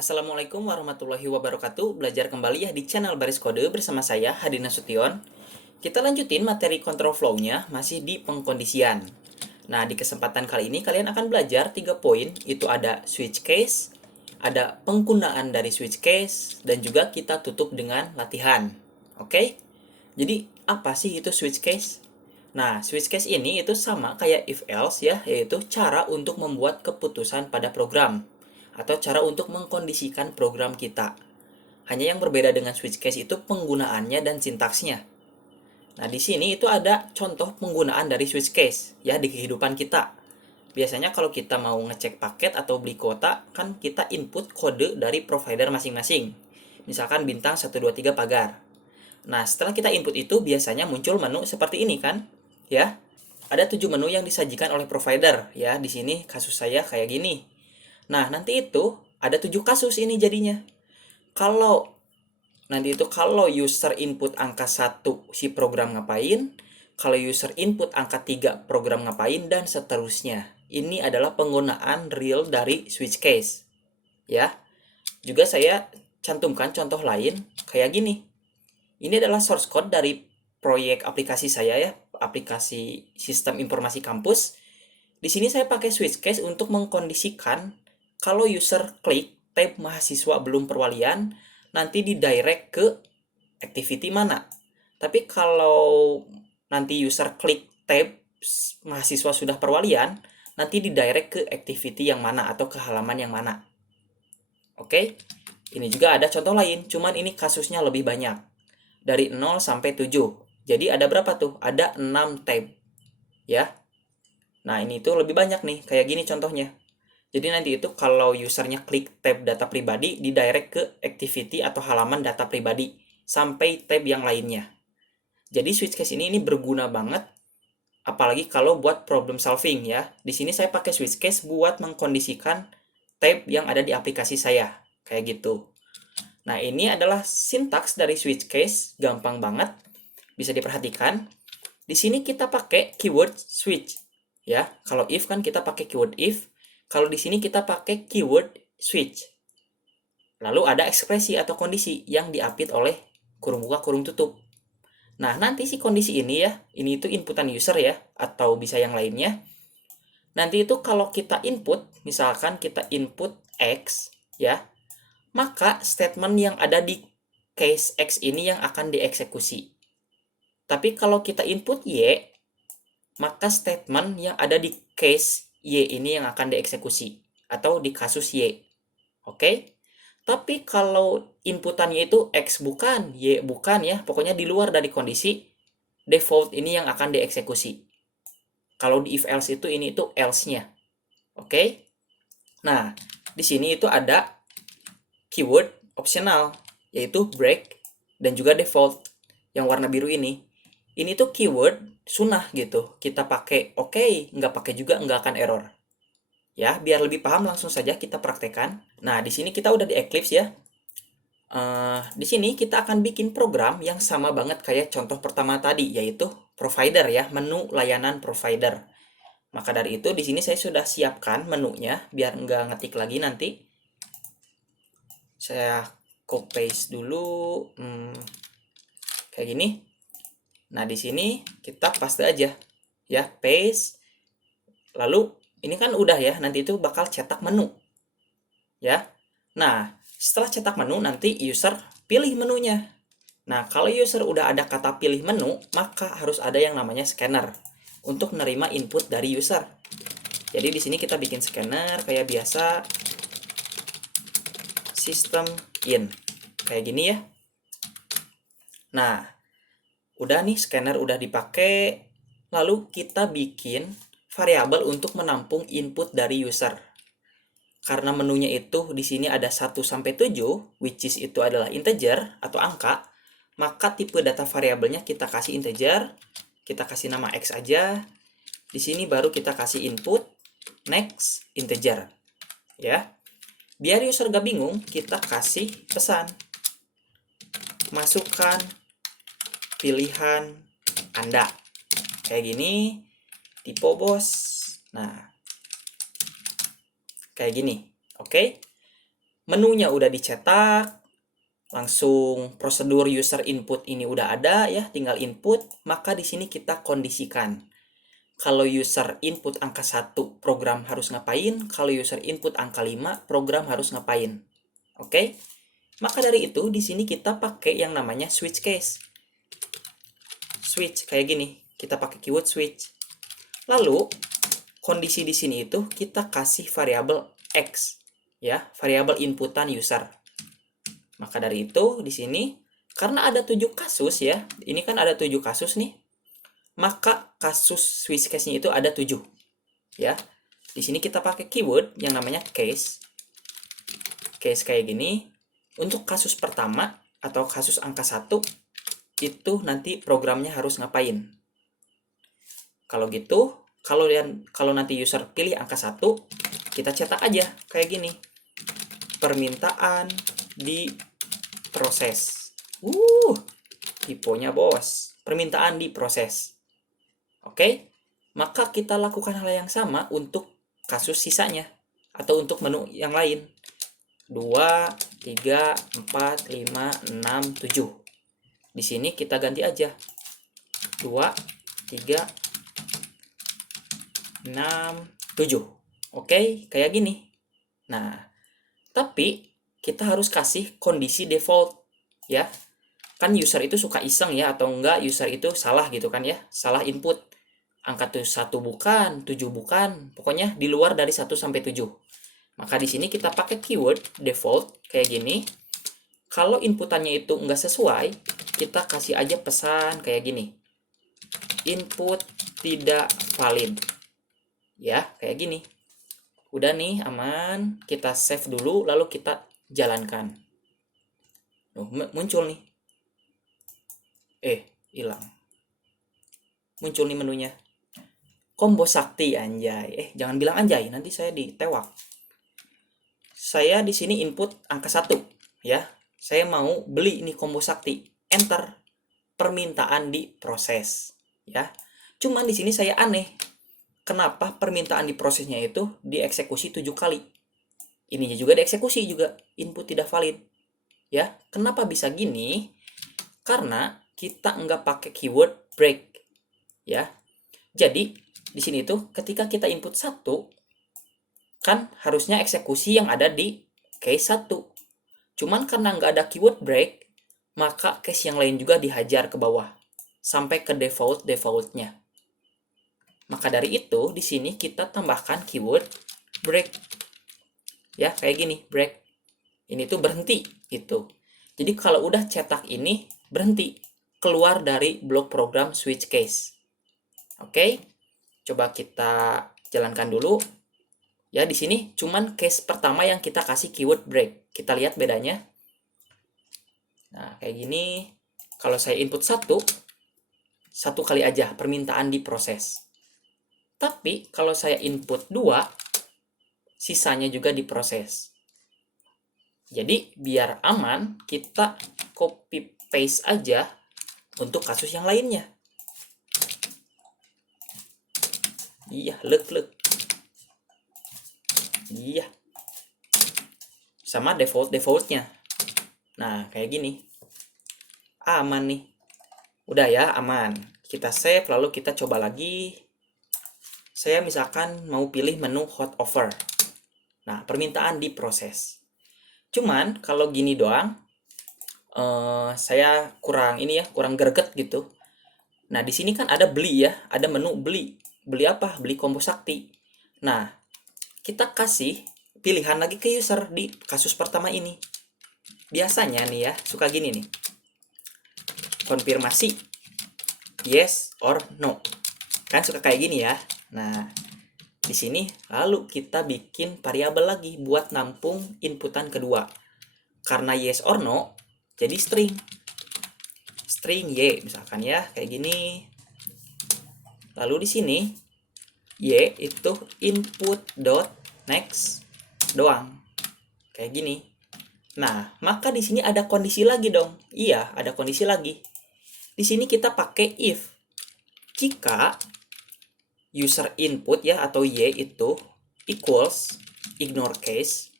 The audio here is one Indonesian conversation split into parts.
Assalamualaikum warahmatullahi wabarakatuh. Belajar kembali ya di channel Baris Kode bersama saya Hadi Nasution. Kita lanjutin materi control flow-nya masih di pengkondisian. Nah, di kesempatan kali ini kalian akan belajar 3 poin, itu ada switch case, ada penggunaan dari switch case, dan juga kita tutup dengan latihan. Oke? Jadi, apa sih itu switch case? Nah, switch case ini itu sama kayak if else ya, yaitu cara untuk membuat keputusan pada program atau cara untuk mengkondisikan program kita. Hanya yang berbeda dengan switch case itu penggunaannya dan sintaksnya. Nah, di sini itu ada contoh penggunaan dari switch case ya di kehidupan kita. Biasanya kalau kita mau ngecek paket atau beli kuota, kan kita input kode dari provider masing-masing. Misalkan bintang 123 pagar. Nah, setelah kita input itu biasanya muncul menu seperti ini kan? Ya. Ada 7 menu yang disajikan oleh provider ya. Di sini kasus saya kayak gini. Nah, nanti itu ada 7 kasus ini jadinya. Kalau user input angka 1 si program ngapain, kalau user input angka 3 program ngapain, dan seterusnya. Ini adalah penggunaan real dari switch case. Ya. Juga saya cantumkan contoh lain kayak gini. Ini adalah source code dari proyek aplikasi saya ya, aplikasi sistem informasi kampus. Di sini saya pakai switch case untuk mengkondisikan kalau user klik tab mahasiswa belum perwalian, nanti didirect ke activity mana. Tapi kalau nanti user klik tab mahasiswa sudah perwalian, nanti didirect ke activity yang mana atau ke halaman yang mana. Oke, ini juga ada contoh lain, cuman ini kasusnya lebih banyak. Dari 0 sampai 7. Jadi ada berapa tuh? Ada 6 tab. Ya. Nah, ini tuh lebih banyak nih, kayak gini contohnya. Jadi nanti itu kalau usernya klik tab data pribadi, didirect ke activity atau halaman data pribadi, sampai tab yang lainnya. Jadi switch case ini berguna banget, apalagi kalau buat problem solving ya. Di sini saya pakai switch case buat mengkondisikan tab yang ada di aplikasi saya, kayak gitu. Nah, ini adalah sintaks dari switch case, gampang banget, bisa diperhatikan. Di sini kita pakai keyword switch, ya. Kalau if kan kita pakai keyword if, kalau di sini kita pakai keyword switch. Lalu ada ekspresi atau kondisi yang diapit oleh kurung buka kurung tutup. Nah, nanti si kondisi ini ya, ini itu inputan user ya, atau bisa yang lainnya. Nanti itu kalau kita input, misalkan kita input X ya, maka statement yang ada di case X ini yang akan dieksekusi. Tapi kalau kita input Y, maka statement yang ada di case Y ini yang akan dieksekusi atau di kasus Y. Oke? Tapi kalau inputannya itu X bukan, Y bukan ya, pokoknya di luar dari kondisi, default ini yang akan dieksekusi. Kalau di if else itu ini itu else-nya. Oke? Nah, di sini itu ada keyword optional, yaitu break dan juga default yang warna biru ini. Ini tuh keyword sunnah gitu. Kita pakai oke, nggak pakai juga nggak akan error. Ya, biar lebih paham langsung saja kita praktekkan. Nah, di sini kita udah di Eclipse ya. Di sini kita akan bikin program yang sama banget kayak contoh pertama tadi, yaitu provider ya, menu layanan provider. Maka dari itu di sini saya sudah siapkan menunya biar nggak ngetik lagi nanti. Saya copy paste dulu, kayak gini. Nah, di sini kita paste aja ya, paste. Lalu ini kan udah ya, nanti itu bakal cetak menu. Ya. Nah, setelah cetak menu nanti user pilih menunya. Nah, kalau user udah ada kata pilih menu, maka harus ada yang namanya scanner untuk menerima input dari user. Jadi di sini kita bikin scanner kayak biasa, system in. Kayak gini ya. Nah, udah nih scanner udah dipakai, lalu kita bikin variabel untuk menampung input dari user. Karena menunya itu di sini ada 1 sampai 7, which is itu adalah integer atau angka, maka tipe data variabelnya kita kasih integer, kita kasih nama X aja. Di sini baru kita kasih input next integer. Ya. Biar user gak bingung, kita kasih pesan. Masukkan pilihan Anda. Kayak gini, tipe bos. Nah, kayak gini. Oke. menunya udah dicetak, langsung prosedur user input ini udah ada ya, tinggal input, maka di sini kita kondisikan. Kalau user input angka 1, program harus ngapain? Kalau user input angka 5, program harus ngapain? Oke? Maka dari itu, di sini kita pakai yang namanya switch case. Switch kayak gini. Kita pakai keyword switch. Lalu, kondisi di sini itu kita kasih variabel X, ya, variabel inputan user. Maka dari itu, di sini, karena ada 7 kasus ya, ini kan ada 7 kasus nih, maka kasus switch case-nya itu ada 7. Ya, di sini kita pakai keyword yang namanya case. Case kayak gini. Untuk kasus pertama atau kasus angka 1, itu nanti programnya harus ngapain. Kalau gitu, kalau nanti user pilih angka 1, kita cetak aja kayak gini. Permintaan diproses. Tiponya bos. Permintaan diproses. Oke? Maka kita lakukan hal yang sama untuk kasus sisanya atau untuk menu yang lain. 2, 3, 4, 5, 6, 7. Di sini kita ganti aja. 2, 3, 6, 7. Oke, kayak gini. Nah, tapi kita harus kasih kondisi default ya. Kan user itu suka iseng ya, atau enggak user itu salah gitu kan ya. Salah input. Angka 1 bukan, 7 bukan. Pokoknya di luar dari 1 sampai 7. Maka di sini kita pakai keyword default kayak gini. Kalau inputannya itu enggak sesuai, kita kasih aja pesan kayak gini. Input tidak valid. Ya, kayak gini. Udah nih, aman. Kita save dulu, lalu kita jalankan. Muncul nih. Hilang. Muncul nih menunya. Combo sakti anjay. Jangan bilang anjay, nanti saya ditewak. Saya di sini input angka 1 ya. Saya mau beli ini combo sakti. Enter. Permintaan diproses ya. Cuman di sini saya aneh. Kenapa permintaan diprosesnya itu dieksekusi 7 kali? Ininya juga dieksekusi juga, input tidak valid. Ya, kenapa bisa gini? Karena kita nggak pakai keyword break. Ya. Jadi, di sini tuh ketika kita input 1, kan harusnya eksekusi yang ada di case 1. Cuman karena nggak ada keyword break, maka case yang lain juga dihajar ke bawah sampai ke defaultnya. Maka dari itu di sini kita tambahkan keyword break. Ya, kayak gini, break. Ini tuh berhenti gitu. Jadi kalau udah cetak ini berhenti, keluar dari blok program switch case. Oke. Coba kita jalankan dulu. Ya, di sini cuman case pertama yang kita kasih keyword break. Kita lihat bedanya. Nah, kayak gini. Kalau saya input 1 kali aja permintaan diproses. Tapi kalau saya input 2, sisanya juga diproses. Jadi biar aman, kita copy paste aja untuk kasus yang lainnya. Iya, lek. Iya. Sama defaultnya. Nah, kayak gini. Aman nih. Udah ya, aman. Kita save, lalu kita coba lagi. Saya misalkan mau pilih menu hot offer. Nah, permintaan diproses. Cuman kalau gini doang, saya kurang greget gitu. Nah, di sini kan ada beli ya, ada menu beli. Beli apa? Beli combo sakti. Nah, kita kasih pilihan lagi ke user di kasus pertama ini. Biasanya nih ya, suka gini nih. Konfirmasi yes or no. Kan suka kayak gini ya. Nah, di sini lalu kita bikin variabel lagi buat nampung inputan kedua. Karena yes or no, jadi string. String y misalkan ya, kayak gini. Lalu di sini y itu input.next doang. Kayak gini. Nah, maka di sini ada kondisi lagi dong. Iya, ada kondisi lagi. Di sini kita pakai if. Jika user input ya atau y itu equals ignore case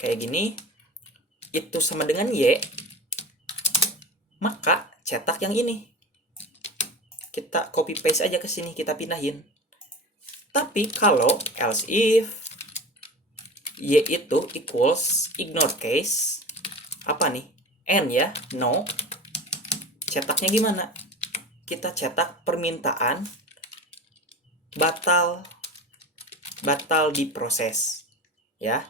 kayak gini, itu sama dengan Y, maka cetak yang ini. Kita copy paste aja ke sini, kita pindahin. Tapi kalau else if Y itu equals ignore case, apa nih? N ya, no. Cetaknya gimana? Kita cetak permintaan batal diproses ya.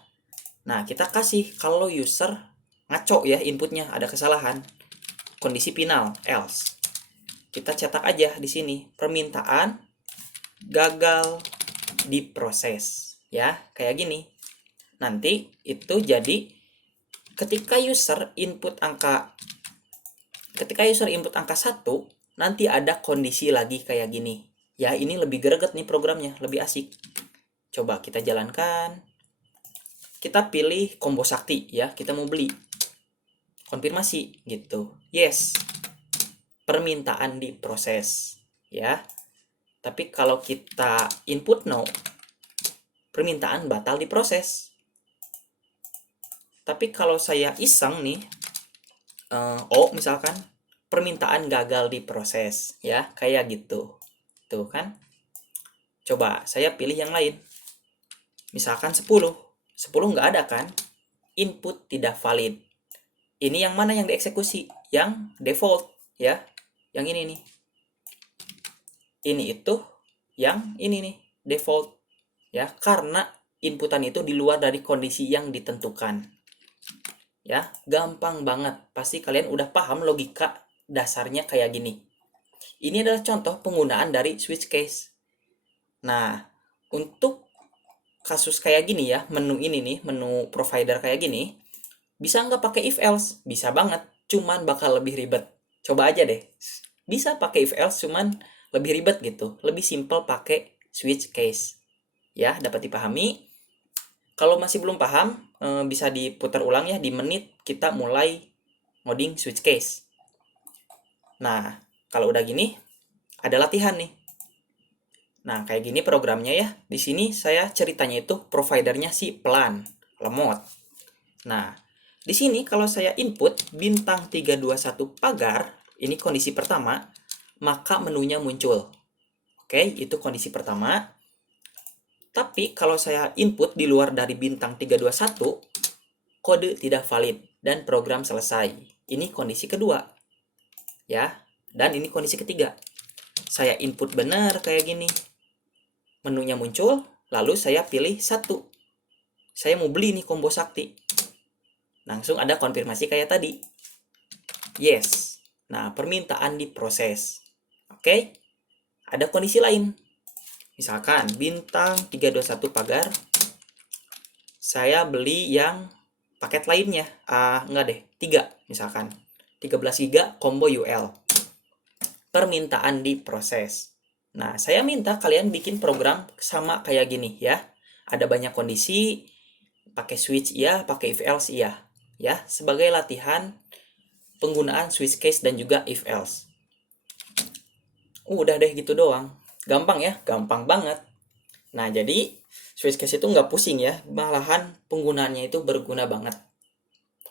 Nah, kita kasih kalau user ngaco ya inputnya, ada kesalahan, kondisi final else. Kita cetak aja di sini permintaan gagal diproses ya, kayak gini. Nanti itu jadi ketika user input angka 1, nanti ada kondisi lagi kayak gini. Ya, ini lebih greget nih programnya, lebih asik. Coba kita jalankan. Kita pilih combo sakti ya, kita mau beli. Konfirmasi gitu. Yes. Permintaan diproses ya. Tapi kalau kita input no, permintaan batal diproses. Tapi kalau saya iseng nih, misalkan permintaan gagal diproses ya, kayak gitu. Tuh kan. Coba saya pilih yang lain. Misalkan 10 nggak ada kan? Input tidak valid. Ini yang mana yang dieksekusi? Yang default ya. Yang ini nih. Ini itu yang ini nih, default ya, karena inputan itu di luar dari kondisi yang ditentukan. Ya, gampang banget. Pasti kalian udah paham logika dasarnya kayak gini. Ini adalah contoh penggunaan dari switch case. Nah, untuk kasus kayak gini ya, menu ini nih, menu provider kayak gini, bisa nggak pakai if else? Bisa banget, cuman bakal lebih ribet. Coba aja deh. Bisa pakai if else, cuman lebih ribet gitu. Lebih simple pakai switch case. Ya, dapat dipahami. Kalau masih belum paham, bisa diputar ulang ya, di menit kita mulai ngoding switch case. Nah, kalau udah gini, ada latihan nih. Nah, kayak gini programnya ya. Di sini saya ceritanya itu providernya si pelan, lemot. Nah, di sini kalau saya input bintang 321 pagar, ini kondisi pertama, maka menunya muncul. Oke, itu kondisi pertama. Tapi kalau saya input di luar dari bintang 321, kode tidak valid dan program selesai. Ini kondisi kedua. Ya, dan ini kondisi ketiga. Saya input benar kayak gini. Menunya muncul, lalu saya pilih 1. Saya mau beli nih combo sakti. Langsung ada konfirmasi kayak tadi. Yes. Nah, permintaan diproses. Oke. Ada kondisi lain. Misalkan bintang 321 pagar, saya beli yang paket lainnya. Enggak deh, 3 misalkan. 13 GB combo UL. Permintaan diproses. Nah, saya minta kalian bikin program sama kayak gini ya. Ada banyak kondisi, pakai switch iya, pakai if else iya. Ya, sebagai latihan penggunaan switch case dan juga if else. Udah deh gitu doang. Gampang ya, gampang banget. Nah, jadi switch case itu nggak pusing ya, malahan penggunaannya itu berguna banget.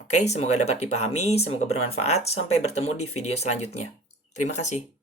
Oke, semoga dapat dipahami, semoga bermanfaat. Sampai bertemu di video selanjutnya. Terima kasih.